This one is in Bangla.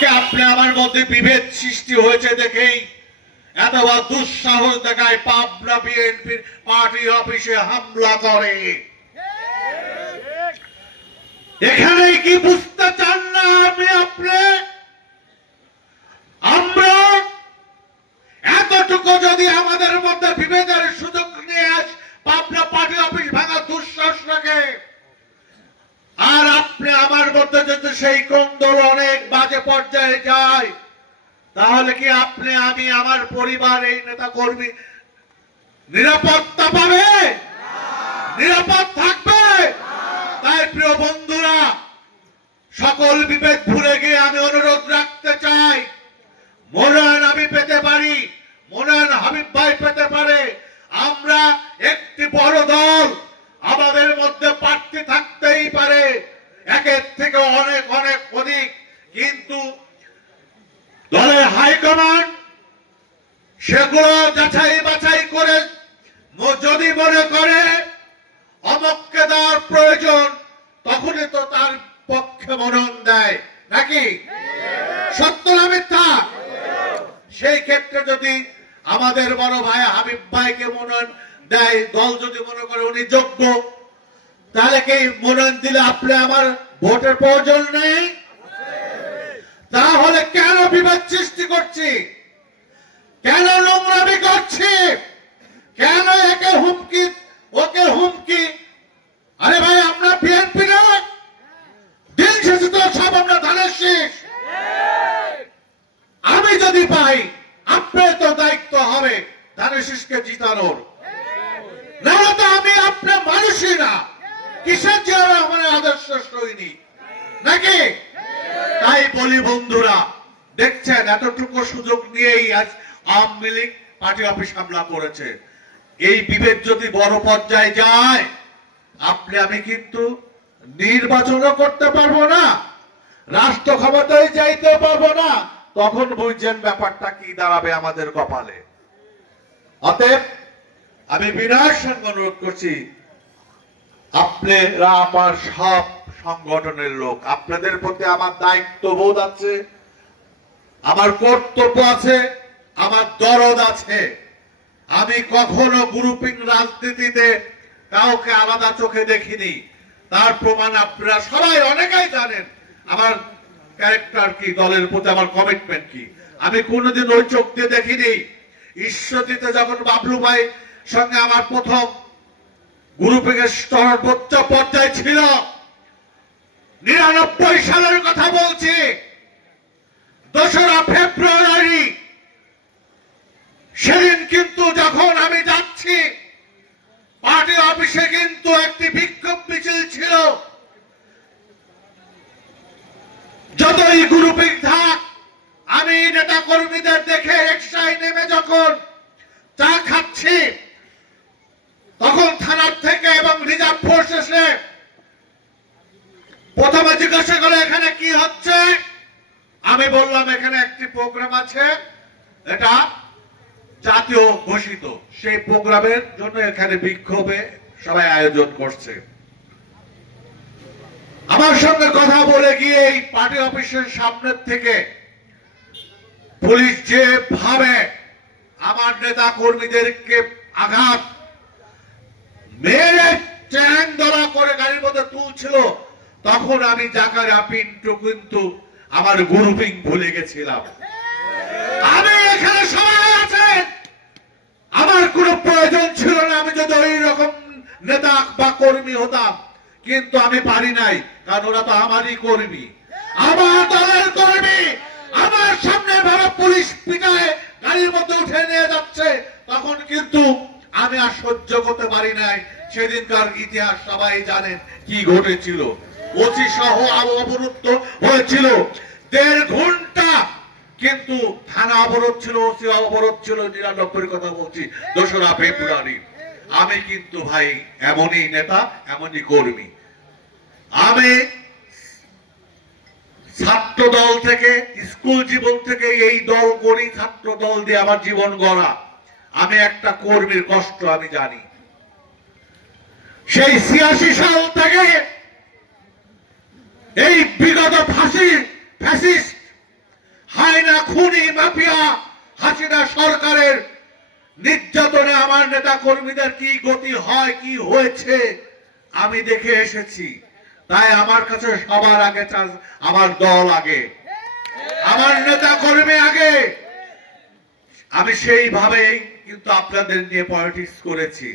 আজকে আপনি আমার মধ্যে বিভেদ সৃষ্টি হয়েছে দেখেই এতবার দুঃসাহস দেখায় পাবনা বিএনপির পার্টি অফিসে হামলা করে। এখানে কি বুঝতে চান না আপনি আমরা এতটুকু যদি আমাদের মধ্যে বিভেদের সুযোগ নিয়ে পাবনা পার্টি অফিস ভাঙা দুঃসাহস রাখে, আর আপনি আমার মধ্যে যদি সেই কোন্দল অনেক বাজে পর্যায়ে যায়, তাহলে কি আপনি আমি আমার পরিবার এই নেতা কর্মী নিরাপত্তা পাবে? নিরাপদ থাকবে? তাই প্রিয় বন্ধুরা, সকল বিভেদ ভুলে গিয়ে আমি অনুরোধ রাখতে চাই, মনোনয়ন আমি পেতে পারি, মনোনয়ন হাবিব ভাই পেতে পারে, আমরা একটি বড় দল, আমাদের মধ্যে প্রার্থী থাকতেই পারে একের থেকে অনেক অনেক অধিক, কিন্তু দলের হাইকমান্ড সেগুলো যাচাই বাছাই করে যদি মনে করে অমককে দেওয়ার প্রয়োজন, তখনই তো তার পক্ষে মনোনয়ন দেয়, নাকি সত্য না মিথ্যা? সেই ক্ষেত্রে যদি আমাদের বড় ভাই হাবিব ভাইকে মনোনয়ন দেয়, দল যদি মনে করে উনি যোগ্য, তাহলে কি মনোনয়ন দিলে আপনি আমার ভোটের প্রয়োজন নেই? তাহলে কেন বিবাদ সৃষ্টি করছি, কেন নোংরামি করছি, কেন একে হুমকি ওকে হুমকি? আরে ভাই, আমরা বিএনপি না, দিন শেষে তো সব আমরা ধানের শীষ। আমি যদি পাই, আপনার তো দায়িত্ব হবে ধানের শীষকে জিতানোর, না তো আমি আপনার মানুষই না, কিসের জন্য আমার আদর্শ সৈনিক নাকি? তাই বলি বন্ধুরা, দেখছেন এতটুকু সুযোগ নিয়েই আজ আওয়ামী লীগ পার্টি অফিস হামলা করেছে। এই বিভেদ যদি বড় পর্যায়ে যায়, আপনি আমি কিন্তু নির্বাচনও করতে পারবো না, রাষ্ট্র ক্ষমতায় যাইতে পারবো না, তখন বুঝছেন ব্যাপারটা কি দাঁড়াবে আমাদের কপালে। অতএব আমি বিনয়ের সঙ্গে অনুরোধ করছি, আপনারা আমার সব সংগঠনের লোক, আপনাদের প্রতি আমার দায়িত্ববোধ আছে, আমার কর্তব্য আছে, আমার দরদ আছে। আমি কখনো গ্রুপিং রাজনীতিতে কাউকে আলাদা চোখে দেখিনি, তার প্রমাণ আপনারা সবাই অনেকেই জানেন আমার ক্যারেক্টার কি, দলের প্রতি আমার কমিটমেন্ট কি। আমি কোনোদিন ওই চোখ দিয়ে দেখিনি। ঈশ্বরদীতে যখন বাবলু ভাই সঙ্গে আমার প্রথম গ্রুপিং এর সর্বোচ্চ পর্যায়ে ছিল, 99 সালের কথা বলছি, 2রা ফেব্রুয়ারি, সেদিন কিন্তু যখন আমি যাচ্ছি পার্টি অফিসে কিন্তু একটি বিক্ষোভ মিছিল ছিল। যতই গ্রুপিং থাক, আমি নেতা কর্মীদের দেখে রিকশায় নেমে যখন চা খাচ্ছি, তখন থানার থেকে এবং রিজার্ভ ফোর্স এসে প্রথমে জিজ্ঞাসা করে এখানে কি হচ্ছে। আমি বললাম এখানে একটি প্রোগ্রাম আছে, এটা জাতীয় ঘোষিত, সেই প্রোগ্রামের জন্য এখানে বিক্ষোভে সবাই আয়োজন করছে। আমার সঙ্গে কথা বলে গিয়ে এই পার্টি অফিসের সামনের থেকে পুলিশ যেভাবে আমার নেতা কর্মীদেরকে আঘাত মেরে চ্যাং ধরা করে গাড়ির মধ্যে তুলছিল, তখন আমি জাকারিয়া পিন্টু কিন্তু আমার গ্রুপিং ভুলে গেছিলাম। আমি এখানে সবাই আছেন, আমার কোনো প্রয়োজন ছিল না আমি যদি ওই রকম নেতা বা কর্মী হতাম, কিন্তু আমি পারি নাই, কারণ ওরা তো আমারই কর্মী, আমার দলের কর্মী। আমার সামনে ভাবে পুলিশ পিটায় গাড়ির মধ্যে উঠে নিয়ে যাচ্ছে, তখন কিন্তু আমি আর সহ্য করতে পারি নাই। সেদিনকার ইতিহাস সবাই জানেন কি ঘটেছিল। ওসি সহ অবরুদ্ধ হয়েছিল 1.5 ঘন্টা, কিন্তু থানা অবরোধ ছিল, ওসি অবরোধ ছিল। 99 কথা বলছি, 2রা ফেব্রুয়ারি। আমি কিন্তু ভাই এমনই নেতা, এমনই কর্মী। আমি ছাত্র দল থেকে, স্কুল জীবন থেকে এই দল করি, ছাত্র দল দিয়ে আমার জীবন গড়া। আমি একটা কর্মীর কষ্ট আমি জানি। সেই 86 সাল থেকে এই বিগত ফ্যাসিস্ট মাফিয়া হাসিনা সরকারের নির্যাতনে আমার নেতা কর্মীদের কি গতি হয়, কি হয়েছে আমি দেখে এসেছি। তাই আমার কাছে সবার আগে আমার দল আগে, আমার নেতা কর্মী আগে। আমি সেইভাবেই কিন্তু আপনাদের নিয়ে পলিটিক্স করেছি।